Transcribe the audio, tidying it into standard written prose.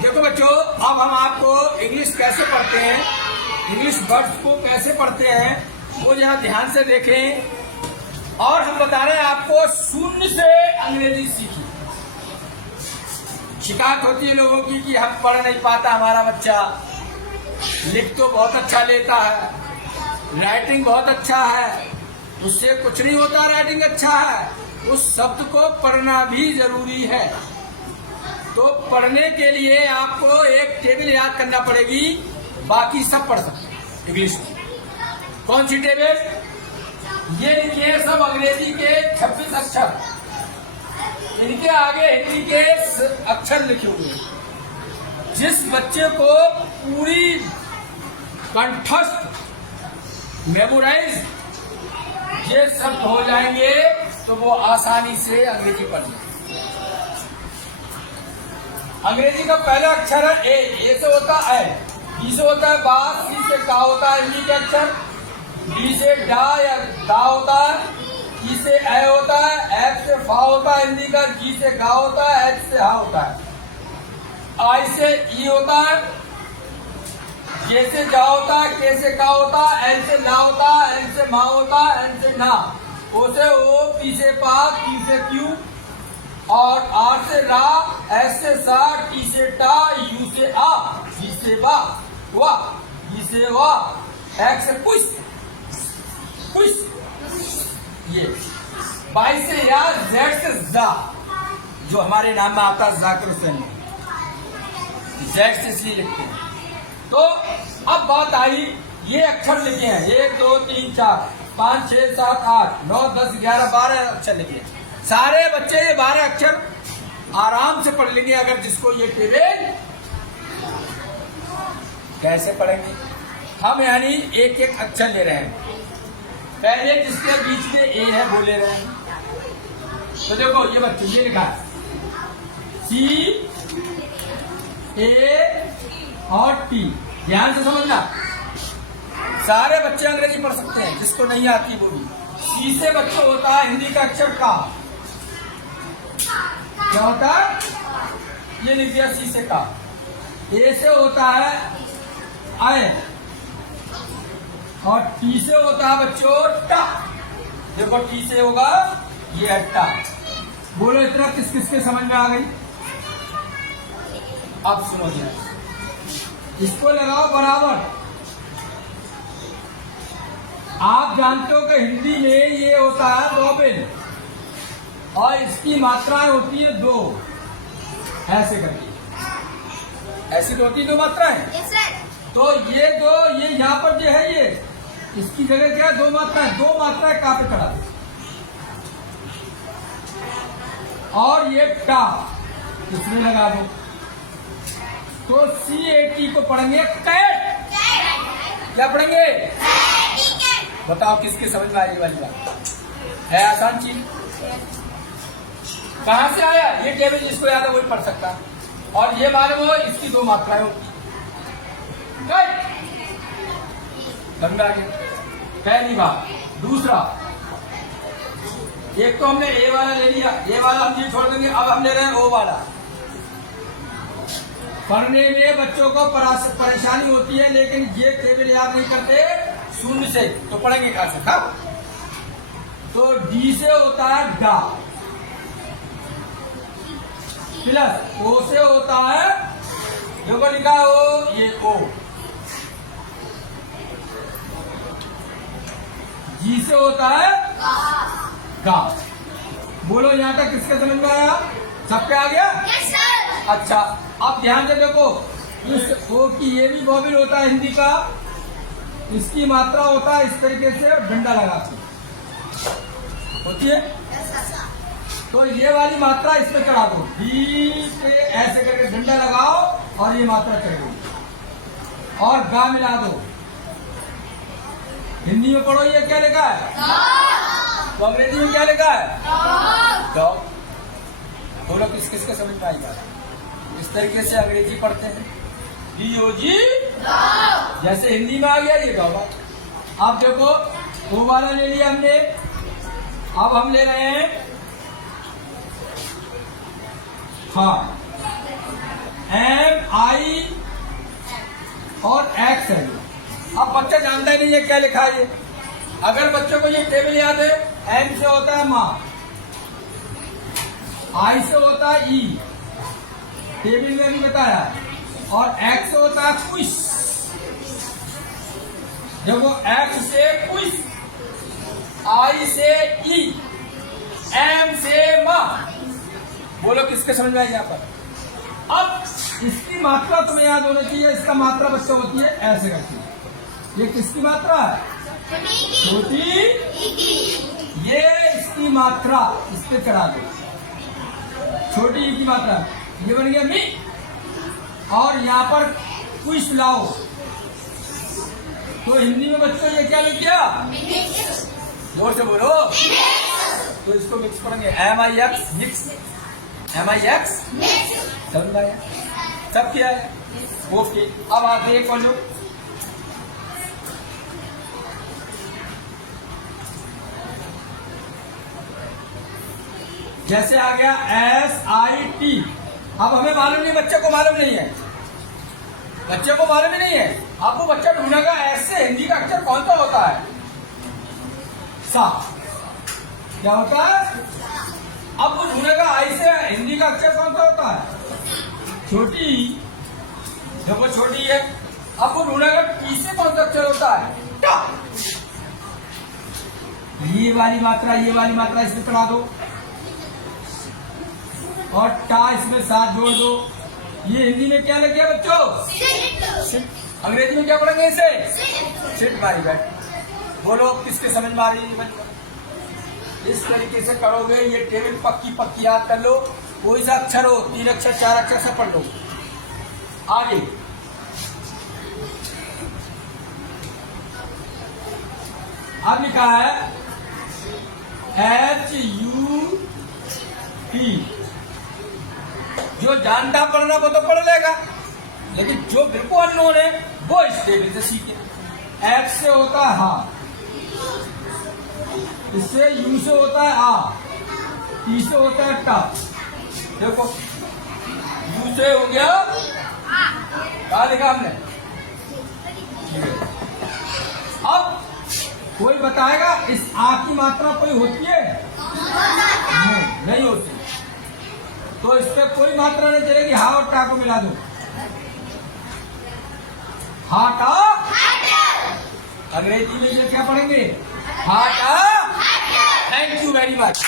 देखो बच्चों, अब हम आपको इंग्लिश कैसे पढ़ते हैं, इंग्लिश वर्ड्स को कैसे पढ़ते हैं वो जरा ध्यान से देखें। और हम बता रहे हैं आपको शून्य से अंग्रेजी सीखी। शिकायत होती है लोगों की कि हम पढ़ नहीं पाता, हमारा बच्चा लिख तो बहुत अच्छा लेता है, राइटिंग बहुत अच्छा है, उससे कुछ नहीं होता, राइटिंग अच्छा है, उस शब्द को पढ़ना भी जरूरी है। तो पढ़ने के लिए आपको एक टेबल याद करना पड़ेगी, बाकी सब पढ़ सकते हैं इंग्लिश में। कौन सी टेबल? ये लिखिए सब अंग्रेजी के 26 अक्षर, इनके आगे हिंदी के अक्षर लिखे हुए। जिस बच्चे को पूरी कंठस्थ मेमोराइज ये सब हो जाएंगे तो वो आसानी से अंग्रेजी पढ़ लेंगे। अंग्रेजी का पहला अक्षर है ए से होता है, बी से होता है बा, सी से का होता है हिंदी का अक्षर, डी से डा या दा होता है, ई से ए होता है, एफ से फा होता है हिंदी का, जी से गा होता है, एच से हा होता है, आई से ई होता है, जे से जा होता है, के से का होता है, एल से ना होता है, एल से मा होता है, एन से ना, ओ से ओ, पी से पा, क्यू से क्यू, और आर से रा, एस से सा, टी से टा, यू से आ, जी से बा, वा, ई से वा, एक्स से पुश, पुश, ये बाई से या, जेड से जा, जो हमारे नाम में आता है जाकिर हुसैन, जेड से इसलिए लिखते हैं। तो अब बात आई, ये अक्षर लिखे हैं 1 2 3 4 5 6 7 8 9 10 11 12 अक्षर लिखे। सारे बच्चे ये 12 अक्षर आराम से पढ़ लेंगे अगर जिसको ये टेबल। कैसे पढ़ेंगे हम? यानी एक एक अक्षर ले रहे हैं, पहले जिसके बीच में ए है वो ले रहे हैं। तो देखो ये बच्चे ये लिखा है सी ए और टी, ध्यान से समझना। सारे बच्चे अंग्रेजी पढ़ सकते हैं, जिसको नहीं आती वो भी। सी से बच्चों होता है हिंदी का अक्षर का, क्या होता है? ये लिख दिया सी से का। ए से होता है आय, और टी से होता है बच्चों टा। देखो टी से होगा ये अट्टा। बोलो इतना किस किस के समझ में आ गई? अब सुनो जरा, इसको लगाओ बराबर। आप जानते हो कि हिंदी में ये होता है बॉबिन, और इसकी मात्राएं होती है 2, ऐसे करके, ऐसी तो होती है 2 मात्राएं। तो ये 2, ये यहाँ पर जो है ये इसकी जगह क्या है? 2 मात्राएं, 2 मात्राएं का पे चढ़ा दो। और ये टा इसमें लगा दो। तो CAT को पढ़ेंगे कैट। क्या पढ़ेंगे? बताओ किसके समझ में आई वाली बात? है आसान चीज। कहां से आया ये टेबल? जिसको याद है वही पढ़ सकता। और ये मालूम हो इसकी 2 मात्राएं होती। कैट गंगा के पहली बात। दूसरा, एक तो हमने ए वाला ले लिया, ए वाला हम ये छोड़ देंगे। अब हम ले रहे हैं ओ वाला। पढ़ने में बच्चों को परेशानी होती है, लेकिन ये टेबल याद नहीं करते शून्य से, तो पढ़ेंगे कहां से? तो डी से होता है डा, प्लस ओ से होता है, देखो लिखा हो ये ओ, जी से होता है गा। बोलो यहाँ तक किसके समझ में आया? सबके आ गया? yes, sir। अच्छा, अब ध्यान से देखो, इस ओ की ये भी बॉबिल होता है हिंदी का, इसकी मात्रा होता है इस तरीके से डंडा लगा के होती है। तो ये वाली मात्रा इस पे चढ़ा दो, डी पे ऐसे करके डंडा लगाओ और ये मात्रा चढ़ गई। और गा मिला दो। हिंदी में पढ़ो ये क्या लिखा है? तो अंग्रेजी में क्या लिखा है? डॉग। बोलो किस किस का समझ में आएगा? इस तरीके से अंग्रेजी पढ़ते हैं, DOG, जैसे हिंदी में आ गया ये डॉग। अब देखो वो वाला ले लिया हमने, अब हम ले रहे हैं हाँ और एक्स है। अब बच्चा जानता ही नहीं है क्या लिखा है ये। अगर बच्चों को ये टेबल याद है, एम से होता है माँ, आई से होता है ई, टेबल में भी बताया, और एक्स से होता है क्विज। जब वो एक्स से क्विज, आई से ई, एम से माँ, बोलो किसके समझ में आई यहाँ पर। अब इसकी मात्रा तुम्हें याद होना चाहिए। इसका मात्रा बच्चा होती है ऐसे करती है। ये किसकी मात्रा है? छोटी। ये इसकी मात्रा, इस पे चढ़ा दो, छोटी ई की मात्रा। ये बन गया मी। और यहाँ पर कुछ लाओ, तो हिंदी में बच्चों ये क्या लिख दिया? जोर से बोलो। तो इसको मिक्स करेंगे, एम आई एक्स मिक्स, एम आई एक्स समझ आया? सब किया है, ओके। अब आप एक बोलो, जैसे आ गया एस आई टी। अब हमें मालूम नहीं, बच्चे को मालूम नहीं है, बच्चे को मालूम ही नहीं है। आपको बच्चा ढूंढेगा एस से हिंदी का अक्षर कौन सा होता है? सा। क्या होता है? अब वो ढूंढेगा आई से हिंदी का अक्षर कौन सा होता है? छोटी। जब वो छोटी है, अब वो ढूंढेगा टी से कौन सा अक्षर होता है? टा। ये वाली मात्रा इसमें चढ़ा दो, और टा इसमें साथ जोड़ दो। ये हिंदी में क्या लग गया बच्चों? अंग्रेजी में क्या पढ़ेंगे इसे? सिट मारी बैठ। बोलो किसके समझ में आ रही है बच्चों? इस तरीके से करोगे, ये टेबल पक्की याद कर लो। कोई सा अक्षर हो, 3 अक्षर 4 अक्षर से पढ़ लो। आगे अब लिखा है HUT। जो जानता पढ़ना वो तो पढ़ लेगा, लेकिन जो बिल्कुल अननोन है वो इस टेबल से सीखे। एक्स से होता है हा, इससे यू से होता है आ, टी से होता है टा। देखो यू से हो गया, कहा लिखा हमने। अब कोई बताएगा इस आ की मात्रा कोई होती है? नहीं होती। तो इस पे कोई मात्रा नहीं चलेगी। हा और टा को मिला दो, हा टा। अंग्रेजी में ये क्या पढ़ेंगे? हा टा। Thank you very much.